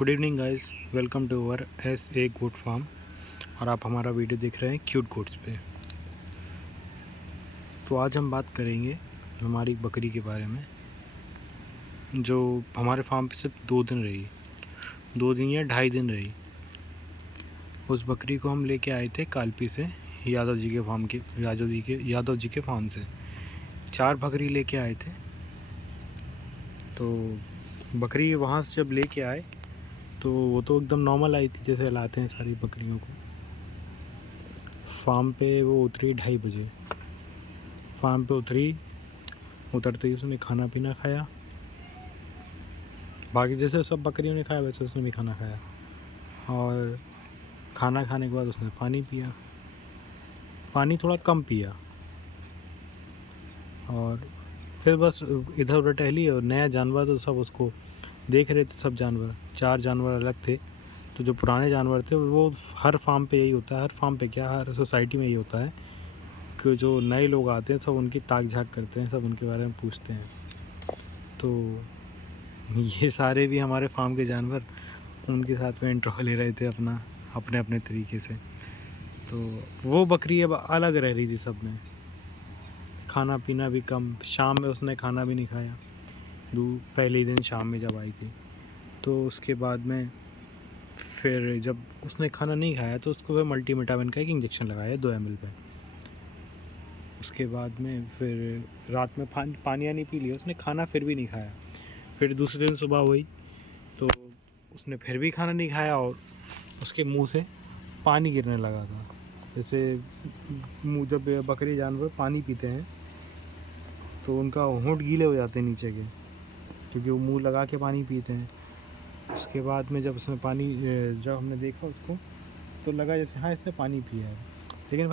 Good evening guys, welcome to our S A goat farm. और आप हमारा video देख रहे हैं क्यूट गोट्स पे। तो आज हम बात करेंगे हमारी बकरी के बारे में, जो हमारे फार्म पे सिर्फ 2 दिन रही, 2 दिन या 2.5 दिन रही। उस बकरी को हम लेके आए थे कालपी से, यादव जी के फार्म से 4 बकरी लेके आए थे। तो बकरी वहाँ से जब लेके आए तो वो तो एकदम नॉर्मल आई थी, जैसे लाते हैं सारी बकरियों को। फार्म पे वो उतरी 2:30 बजे। फार्म पे उतरते ही उसने खाना पीना खाया। बाकी जैसे सब बकरियों ने खाया वैसे उसने भी खाना खाया। और खाना खाने के बाद उसने पानी पिया, पानी थोड़ा कम पिया। और फिर बस इधर उधर टहली। और नया जानवर तो सब उसको देख रहे थे, सब जानवर। 4 जानवर अलग थे। तो जो पुराने जानवर थे वो हर फार्म पे यही होता है, हर फार्म पे क्या, हर सोसाइटी में यही होता है कि जो नए लोग आते हैं सब उनकी ताक झाक करते हैं, सब उनके बारे में पूछते हैं। तो ये सारे भी हमारे फार्म के जानवर उनके साथ में इंट्रो ले रहे थे अपना, अपने अपने तरीके से। तो वो बकरी अब अलग रह रही थी सब में, खाना पीना भी कम। शाम में उसने खाना भी नहीं खाया, पहले दिन शाम में जब आई थी। तो उसके बाद में फिर जब उसने खाना नहीं खाया तो उसको फिर मल्टीविटामिन का एक इंजेक्शन लगाया 2 ml पे। उसके बाद में फिर रात में पानी वानी पी लिया उसने, खाना फिर भी नहीं खाया। फिर दूसरे दिन सुबह हुई तो उसने फिर भी खाना नहीं खाया और उसके मुंह से पानी गिरने लगा था। जैसे मुँह, जब बकरी जानवर पानी पीते हैं तो उनका होंठ गीले हो जाते हैं नीचे के, क्योंकि वो मुंह लगा के पानी पीते हैं। उसके बाद में जब उसने जब हमने देखा उसको तो लगा जैसे हाँ इसने पानी पिया है। लेकिन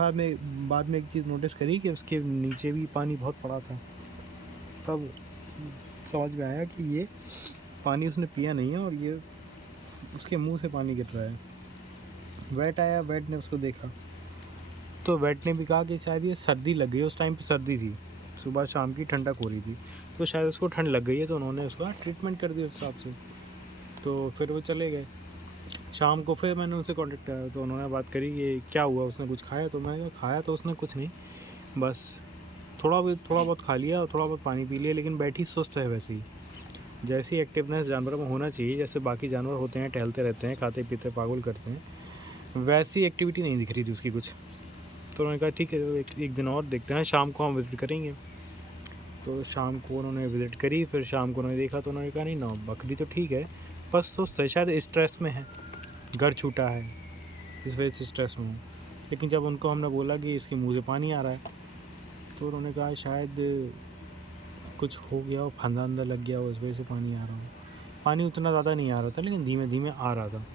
बाद में एक चीज़ नोटिस करी कि उसके नीचे भी पानी बहुत पड़ा था। तब समझ में आया कि ये पानी उसने पिया नहीं है और ये उसके मुंह से पानी गिर रहा है। वेट आया, वेट ने उसको देखा तो वेट ने भी कहा कि शायद ये सर्दी लग गई। उस टाइम पे सर्दी थी, सुबह शाम की ठंडक हो रही थी, तो शायद उसको ठंड लग गई है। तो उन्होंने उसका ट्रीटमेंट कर दिया उस हिसाब से। तो फिर वो चले गए। शाम को फिर मैंने उनसे कांटेक्ट किया तो उन्होंने बात करी कि क्या हुआ, उसने कुछ खाया? तो मैंने कहा खाया तो उसने कुछ नहीं, बस थोड़ा बहुत खा लिया और थोड़ा बहुत पानी पी लिया, लेकिन बैठी सुस्त है वैसे ही। जैसी एक्टिवनेस जानवरों में होना चाहिए, जैसे बाकी जानवर होते हैं, टहलते रहते हैं, खाते पीते पागल करते हैं, वैसी एक्टिविटी नहीं दिख रही थी उसकी कुछ। तो उन्होंने कहा ठीक है, एक दिन और देखते हैं, शाम को हम विज़िट करेंगे। तो शाम को उन्होंने विज़िट करी। फिर शाम को उन्होंने देखा तो उन्होंने कहा नहीं ना, बकरी तो ठीक है, बस सुस्त है, शायद स्ट्रेस में है, घर छूटा है, इस वजह से स्ट्रेस में हूँ। लेकिन जब उनको हमने बोला कि इसके मुंह से पानी आ रहा है तो उन्होंने कहा शायद कुछ हो गया हो, फंदा अंदर लग गया हो, इस वजह से पानी आ रहा हो। पानी उतना ज़्यादा नहीं आ रहा था, लेकिन धीमे धीमे आ रहा था।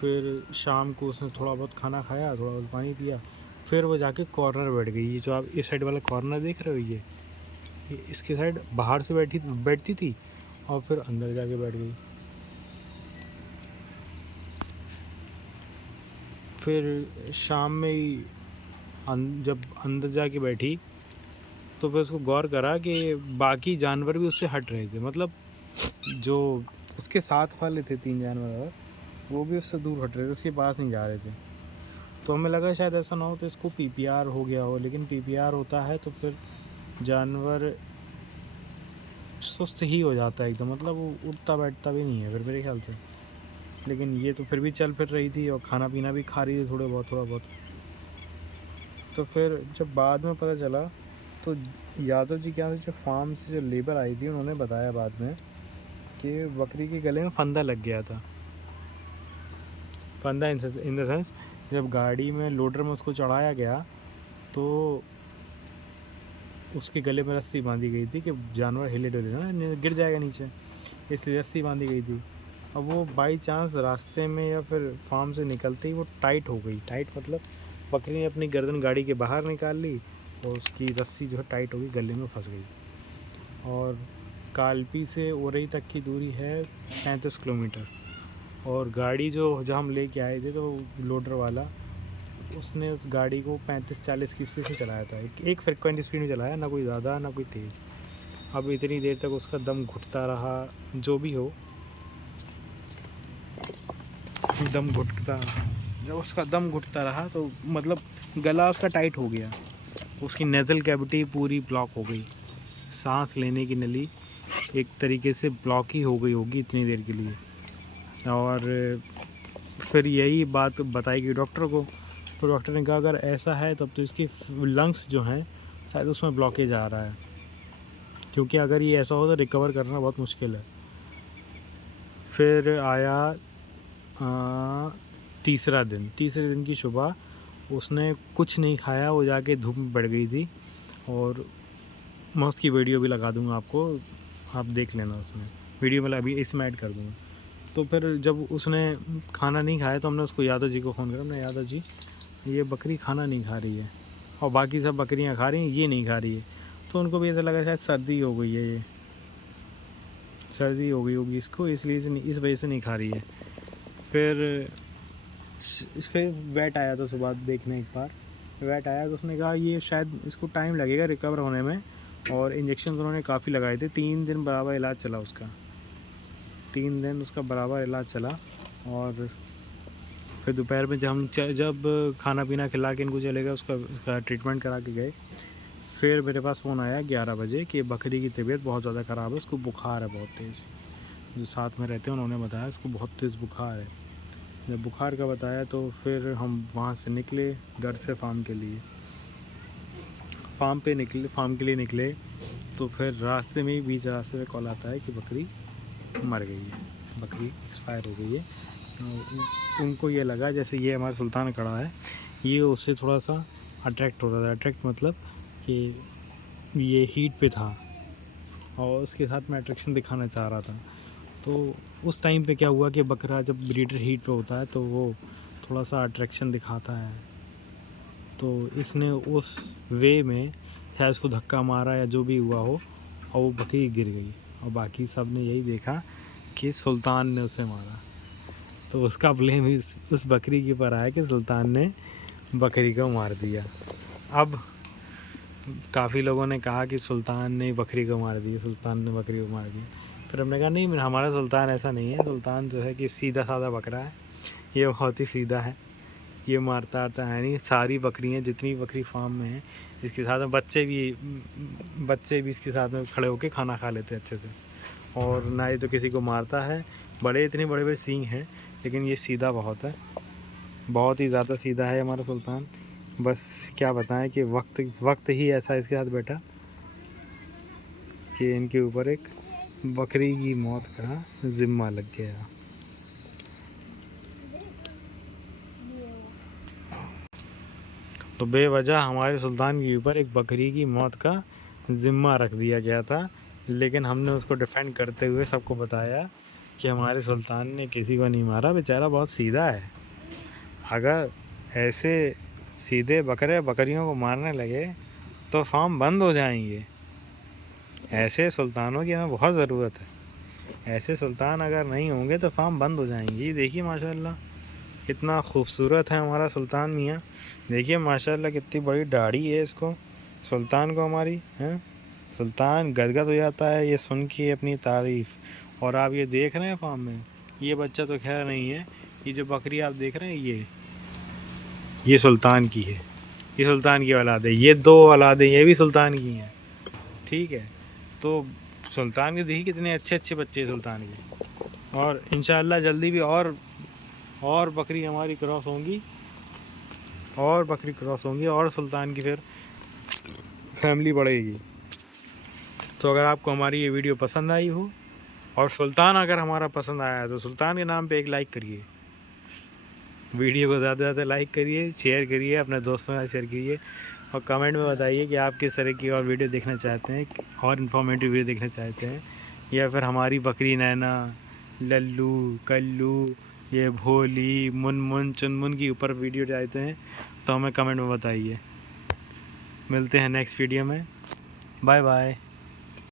फिर शाम को उसने थोड़ा बहुत खाना खाया, थोड़ा बहुत पानी पिया। फिर वो जाके कॉर्नर बैठ गई। ये जो आप इस साइड वाला कॉर्नर देख रहे हो, ये इसके साइड बाहर से बैठती थी और फिर अंदर जाके बैठ गई। फिर शाम में ही जब अंदर जाके बैठी तो फिर उसको गौर करा कि बाकी जानवर भी उससे हट रहे थे। मतलब जो उसके साथ वाले थे 3 जानवर और वो भी उससे दूर हट रहे थे, उसके पास नहीं जा रहे थे। तो हमें लगा शायद ऐसा ना हो तो इसको पीपीआर हो गया हो, लेकिन पीपीआर होता है तो फिर जानवर सुस्त ही हो जाता है एकदम, मतलब वो उठता बैठता भी नहीं है फिर मेरे ख्याल से। लेकिन ये तो फिर भी चल फिर रही थी और खाना पीना भी खा रही थी थोड़ा बहुत। तो फिर जब बाद में पता चला तो यादव जी के यहाँ से जो फार्म से जो लेबर आई थी उन्होंने बताया बाद में कि बकरी के गले में फंदा लग गया था। फंदा इन द सेंस, जब गाड़ी में लोडर में उसको चढ़ाया गया तो उसके गले में रस्सी बांधी गई थी कि जानवर हिले डुले ना गिर जाएगा नीचे, इसलिए रस्सी बांधी गई थी। अब वो बाई चांस रास्ते में या फिर फार्म से निकलते ही वो टाइट हो गई। टाइट मतलब बकरी ने अपनी गर्दन गाड़ी के बाहर निकाल ली और उसकी रस्सी जो है टाइट हो गई, गले में फंस गई। और कालपी से ओरई तक की दूरी है 35 किलोमीटर। और गाड़ी जो जहाँ हम लेके आए थे तो लोडर वाला, उसने उस गाड़ी को 35-40 की स्पीड में चलाया था, एक फ्रिक्वेंट स्पीड में चलाया, ना कोई ज़्यादा ना कोई तेज़। अब इतनी देर तक उसका दम घुटता रहा। जो भी हो, दम घुटता, जब उसका दम घुटता रहा तो मतलब गला उसका टाइट हो गया, उसकी नेज़ल कैविटी पूरी ब्लॉक हो गई, सांस लेने की नली एक तरीके से ब्लॉक ही हो गई होगी इतनी देर के लिए। और फिर यही बात बताई गई डॉक्टर को, तो डॉक्टर ने कहा अगर ऐसा है तब तो इसकी लंग्स जो हैं शायद उसमें ब्लॉकेज आ रहा है, क्योंकि अगर ये ऐसा हो तो रिकवर करना बहुत मुश्किल है। फिर आया तीसरे दिन की सुबह, उसने कुछ नहीं खाया, वो जाके धूप में बैठ गई थी, और मैं उसकी वीडियो भी लगा दूंगा आपको, आप देख लेना, उसमें वीडियो में अभी इसमें ऐड कर दूँगा। तो फिर जब उसने खाना नहीं खाया तो हमने उसको यादव जी को फ़ोन करा, हमने यादव जी ये बकरी खाना नहीं खा रही है और बाकी सब बकरियां खा रही हैं, ये नहीं खा रही है। तो उनको भी ऐसा लगा शायद सर्दी हो गई है, ये सर्दी हो गई होगी इसको, इसलिए इस वजह से नहीं खा रही है। फिर वेट आया था सुबह देखने, एक बार वेट आया तो उसने कहा ये शायद इसको टाइम लगेगा रिकवर होने में, और इंजेक्शन उन्होंने काफ़ी लगाए थे, 3 दिन बराबर इलाज चला उसका, 3 दिन उसका बराबर इलाज चला। और फिर दोपहर में जब खाना पीना खिला के इनको चले गए, उसका ट्रीटमेंट करा के गए, फिर मेरे पास फ़ोन आया 11 बजे कि बकरी की तबीयत बहुत ज़्यादा ख़राब है, उसको बुखार है बहुत तेज़। जो साथ में रहते हैं उन्होंने बताया इसको बहुत तेज़ बुखार है। जब बुखार का बताया तो फिर हम वहाँ से निकले घर से फार्म के लिए निकले। तो फिर रास्ते में ही बीच रास्ते में कॉल आता है कि बकरी मर गई है, बकरी एक्सपायर हो गई है। तो उनको ये लगा जैसे ये हमारा सुल्तान खड़ा है, ये उससे थोड़ा सा अट्रैक्ट हो रहा था, अट्रैक्ट मतलब कि ये हीट पे था और उसके साथ में अट्रैक्शन दिखाना चाह रहा था। तो उस टाइम पे क्या हुआ कि बकरा जब ब्रीडर हीट पे होता है तो वो थोड़ा सा अट्रैक्शन दिखाता है, तो इसने उस वे में शायद उसको धक्का मारा या जो भी हुआ हो, और वो बकरी गिर गई, और बाकी सब ने यही देखा कि सुल्तान ने उसे मारा। तो उसका ब्लेम उस बकरी के ऊपर आया कि सुल्तान ने बकरी को मार दिया। अब काफ़ी लोगों ने कहा कि सुल्तान ने बकरी को मार दिया, सुल्तान ने बकरी को मार दिया। फिर हमने कहा नहीं, हमारा सुल्तान ऐसा नहीं है, सुल्तान जो है कि सीधा साधा बकरा है, ये बहुत ही सीधा है, ये मारता आता है नहीं। सारी बकरियाँ जितनी बकरी फार्म में हैं, इसके साथ में बच्चे भी इसके साथ में खड़े होकर खाना खा लेते हैं अच्छे से, और ना ही तो किसी को मारता है। इतने बड़े बड़े सींग हैं, लेकिन ये सीधा बहुत है, बहुत ही ज़्यादा सीधा है हमारा सुल्तान। बस क्या बताएं कि वक्त ही ऐसा इसके साथ बैठा कि इनके ऊपर एक बकरी की मौत का ज़िम्मा लग गया। तो बेवजह हमारे सुल्तान के ऊपर एक बकरी की मौत का ज़िम्मा रख दिया गया था, लेकिन हमने उसको डिफेंड करते हुए सबको बताया कि हमारे सुल्तान ने किसी को नहीं मारा, बेचारा बहुत सीधा है। अगर ऐसे सीधे बकरियों को मारने लगे तो फार्म बंद हो जाएंगे। ऐसे सुल्तानों की हमें बहुत ज़रूरत है, ऐसे सुल्तान अगर नहीं होंगे तो फार्म बंद हो जाएंगे। ये देखिए माशाल्लाह कितना खूबसूरत है हमारा सुल्तान मियाँ, देखिए माशाल्लाह कितनी बड़ी दाढ़ी है इसको, सुल्तान को हमारी हैं। सुल्तान गदगद हो जाता है ये सुन के अपनी तारीफ़। और आप ये देख रहे हैं फार्म में, ये बच्चा तो खैर नहीं है, ये जो बकरी आप देख रहे हैं ये सुल्तान की है, ये सुल्तान की औलाद है, ये 2 औलादें ये भी सुल्तान की हैं, ठीक है। तो सुल्तान के देखिए कितने अच्छे बच्चे हैं सुल्तान के, और इंशाअल्लाह जल्दी भी और बकरी हमारी क्रॉस होंगी, और सुल्तान की फिर फैमिली बढ़ेगी। तो अगर आपको हमारी ये वीडियो पसंद आई हो और सुल्तान अगर हमारा पसंद आया है तो सुल्तान के नाम पे एक लाइक करिए, वीडियो को ज़्यादा से ज़्यादा लाइक करिए, शेयर करिए, अपने दोस्तों के साथ शेयर कीजिए, और कमेंट में बताइए कि आप किस तरह की और वीडियो देखना चाहते हैं, और इन्फॉर्मेटिव वीडियो देखना चाहते हैं, या फिर हमारी बकरी नैना, लल्लू, कल्लू, ये भोली, मुनमुन, चुनमुन की ऊपर वीडियो चाहते हैं तो हमें कमेंट में बताइए। मिलते हैं नेक्स्ट वीडियो में, बाय बाय।